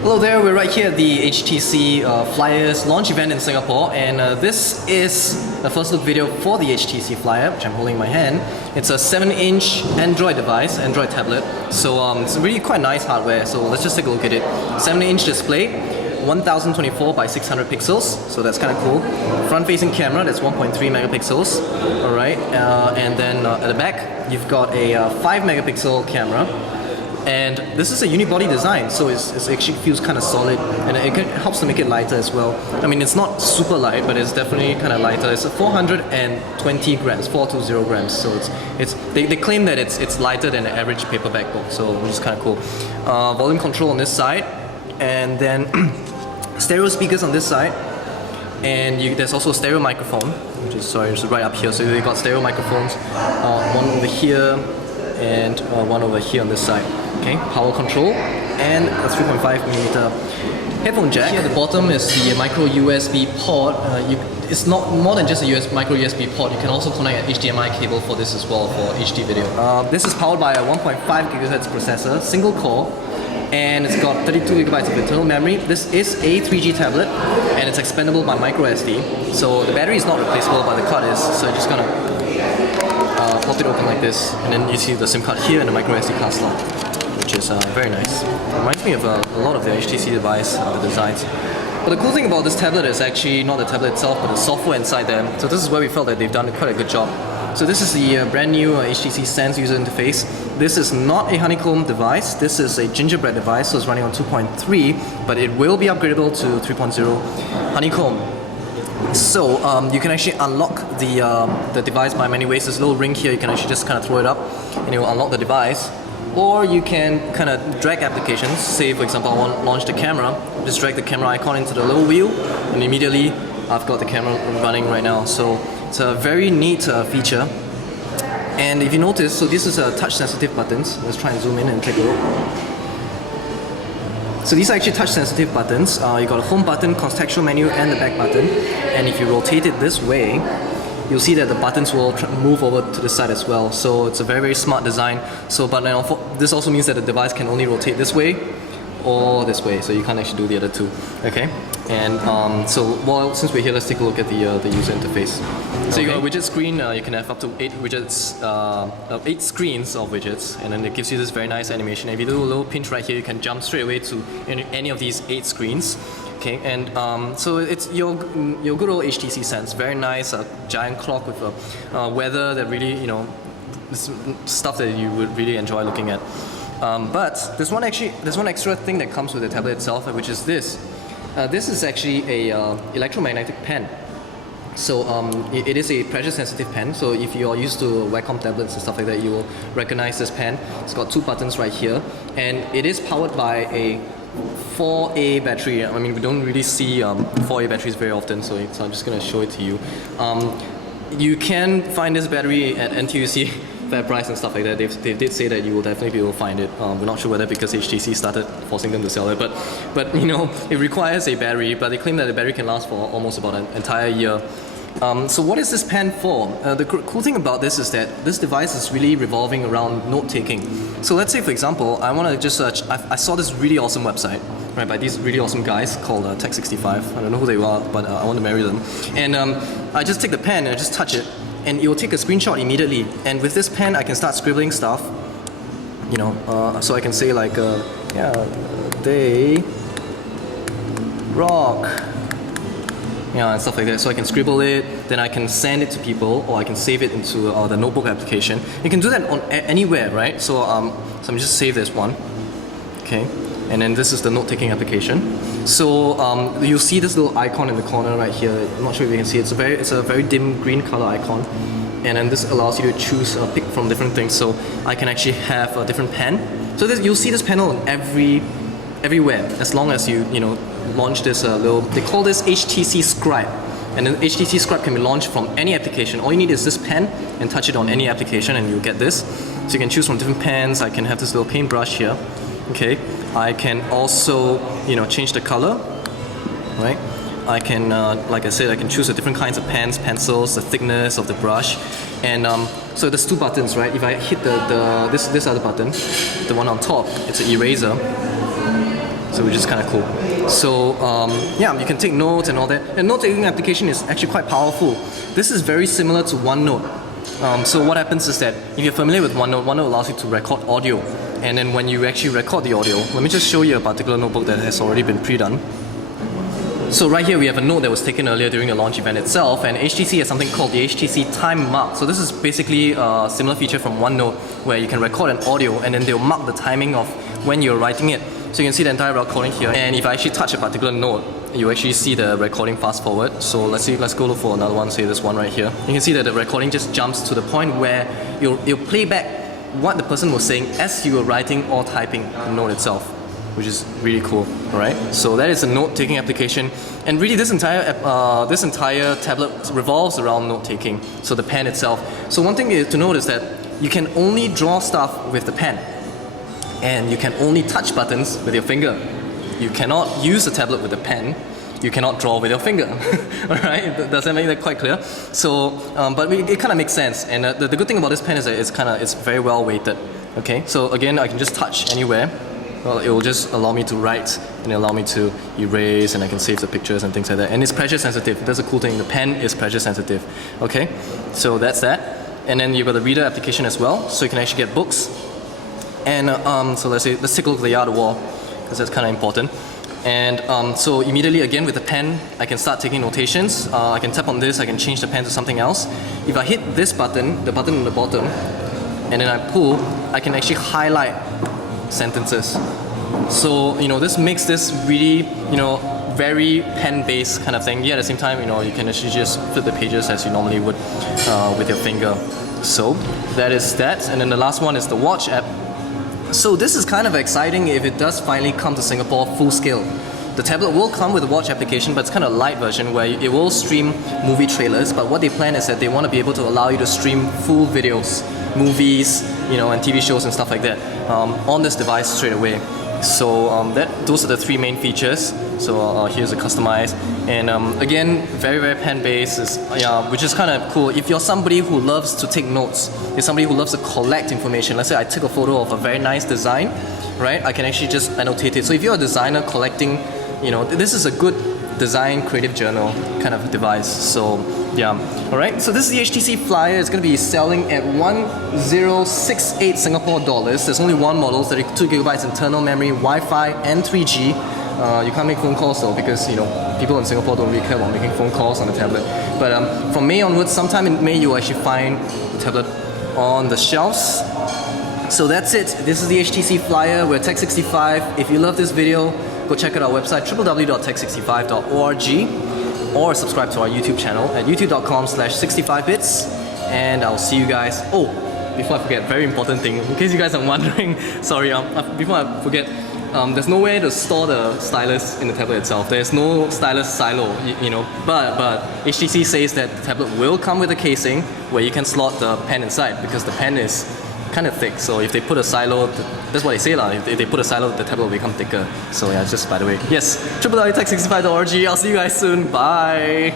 Hello there, we're right here at the HTC Flyer's launch event in Singapore, and this is the first look video for the HTC Flyer, which I'm holding in my hand. It's a 7-inch Android device, Android tablet, so it's really quite nice hardware, so let's just take a look at it. 7-inch display, 1024 by 600 pixels, so that's kind of cool. Front-facing camera, that's 1.3 megapixels, alright, and then at the back, you've got a 5 megapixel camera. And this is a unibody design, so it actually feels kind of solid, and it helps to make it lighter as well. I mean, it's not super light, but it's definitely kind of lighter. It's 420 grams, 420 grams. So they claim that it's lighter than an average paperback book, so which is kind of cool. Volume control on this side, and then stereo speakers on this side, and there's also a stereo microphone, which is right up here. So you got stereo microphones, one over here and one over here on this side. Okay, power control and a 3.5mm headphone jack. Here at the bottom is the micro USB port. It's not more than just a micro USB port. You can also connect an HDMI cable for this as well for HD video. This is powered by a 1.5 GHz processor, single core, and it's got 32 GB of internal memory. This is a 3G tablet, and it's expandable by micro SD. So the battery is not replaceable, but the card is. So you're just gonna pop it open like this, and then you see the SIM card here and the micro SD card slot, which is very nice. Reminds me of a lot of the HTC device, the designs. But the cool thing about this tablet is actually not the tablet itself, but the software inside there. So this is where we felt that they've done quite a good job. So this is the brand new HTC Sense user interface. This is not a honeycomb device. This is a gingerbread device, so it's running on 2.3, but it will be upgradable to 3.0 honeycomb. So you can actually unlock the device by many ways. There's a little ring here. You can actually just kind of throw it up, and it will unlock the device. Or you can kind of drag applications. Say, for example, I want to launch the camera. Just drag the camera icon into the little wheel, and immediately I've got the camera running right now. So it's a very neat feature. And if you notice, so this is touch-sensitive buttons. Let's try and zoom in and take a look. So these are actually touch-sensitive buttons. You got a home button, contextual menu, and the back button. And if you rotate it this way, you'll see that the buttons will move over to the side as well. So it's a very, very smart design. So, but this also means that the device can only rotate this way or this way. So you can't actually do the other two. Okay. And since we're here, let's take a look at the user interface. So you got a widget screen. You can have up to 8 widgets, 8 screens of widgets, and then it gives you this very nice animation. If you do a little pinch right here, you can jump straight away to any of these 8 screens. Okay, and so it's your good old HTC Sense. Very nice, a giant clock with weather that really, stuff that you would really enjoy looking at. But there's one extra thing that comes with the tablet itself, which is this. This is actually a electromagnetic pen. So it is a pressure-sensitive pen. So if you are used to Wacom tablets and stuff like that, you will recognize this pen. It's got 2 buttons right here, and it is powered by a 4A battery. I mean, we don't really see 4A batteries very often, so I'm just going to show it to you. You can find this battery at NTUC FairPrice and stuff like that. They did say that you will definitely be able to find it. We're not sure whether because HTC started forcing them to sell it, but it requires a battery. But they claim that the battery can last for almost about an entire year. So what is this pen for? The cool thing about this is that this device is really revolving around note-taking. So let's say, for example, I want to just search. I saw this really awesome website, right, by these really awesome guys called Tech65. I don't know who they are, but I want to marry them. And I just take the pen and I just touch it, and it will take a screenshot immediately. And with this pen, I can start scribbling stuff. So I can say like, they rock. And stuff like that. So I can scribble it, then I can send it to people, or I can save it into the notebook application. You can do that on anywhere, right? So I'm just save this one, okay. And then this is the note-taking application. So you'll see this little icon in the corner right here. I'm not sure if you can see it. It's a very dim green color icon, and then this allows you to choose pick from different things. So I can actually have a different pen. So you'll see this panel in everywhere, as long as you launch this they call this HTC Scribe, and then HTC Scribe can be launched from any application. All you need is this pen and touch it on any application, and you'll get this. So you can choose from different pens. I can have this little paintbrush here. Okay, I can also change the color, right? I can, like I said, I can choose the different kinds of pens, pencils, the thickness of the brush, and so there's two buttons, right? If I hit this other button, the one on top, it's an eraser. So which is kind of cool. So yeah, you can take notes and all that. And note taking application is actually quite powerful. This is very similar to OneNote. So what happens is that if you're familiar with OneNote, OneNote allows you to record audio. And then when you actually record the audio, let me just show you a particular notebook that has already been pre-done. So right here we have a note that was taken earlier during the launch event itself, and HTC has something called the HTC Time Mark. So this is basically a similar feature from OneNote where you can record an audio and then they'll mark the timing of when you're writing it. So you can see the entire recording here, and if I actually touch a particular note, you actually see the recording fast forward. So let's go look for another one, say this one right here. You can see that the recording just jumps to the point where you'll play back what the person was saying as you were writing or typing the note itself, which is really cool. Alright, so that is a note-taking application, and really this entire tablet revolves around note-taking. So the pen itself. So one thing to note is that you can only draw stuff with the pen, and you can only touch buttons with your finger. You cannot use a tablet with a pen. You cannot draw with your finger. Alright, does that make that quite clear? So, but it kind of makes sense. And the good thing about this pen is that it's very well weighted. Okay, so again, I can just touch anywhere. Well, it will just allow me to write and allow me to erase, and I can save the pictures and things like that. And it's pressure sensitive. That's a cool thing. The pen is pressure sensitive. Okay, so that's that. And then you've got the reader application as well, so you can actually get books. And so let's take a look at the other wall, because that's kind of important. And so immediately again with the pen, I can start taking notations. I can tap on this, I can change the pen to something else. If I hit this button, the button on the bottom, and then I pull, I can actually highlight sentences. So this makes this really very pen-based kind of thing. Yeah, at the same time you can actually just flip the pages as you normally would with your finger. So that is that. And then the last one is the watch app. So this is kind of exciting if it does finally come to Singapore full scale. The tablet will come with a watch application, but it's kind of a light version where it will stream movie trailers. But what they plan is that they want to be able to allow you to stream full videos, movies, and TV shows and stuff like that on this device straight away. So those are the three main features. So here's a customize, and again, very pen-based, which is kind of cool. If you're somebody who loves to take notes, you're somebody who loves to collect information. Let's say I took a photo of a very nice design, right? I can actually just annotate it. So if you're a designer collecting, this is a good design creative journal kind of device. So yeah, alright. So this is the HTC Flyer. It's going to be selling at 1068 Singapore dollars. There's only one model, 32 gigabytes internal memory, Wi-Fi, and 3G. You can't make phone calls though, because people in Singapore don't really care about making phone calls on the tablet. But from May onwards, sometime in May, you'll actually find the tablet on the shelves. So that's it. This is the HTC Flyer. We're Tech65. If you love this video, go check out our website www.tech65.org, or subscribe to our YouTube channel at youtube.com/65bits, and I'll see you guys. Oh, before I forget, very important thing, in case you guys are wondering, sorry, before I forget, there's nowhere to store the stylus in the tablet itself. There's no stylus silo, but HTC says that the tablet will come with a casing where you can slot the pen inside, because the pen is kind of thick. So if they put a silo, that's what they say lah. If they put a silo, the tablet will become thicker. So yeah, just by the way. Yes, www.tech65.org. I'll see you guys soon. Bye.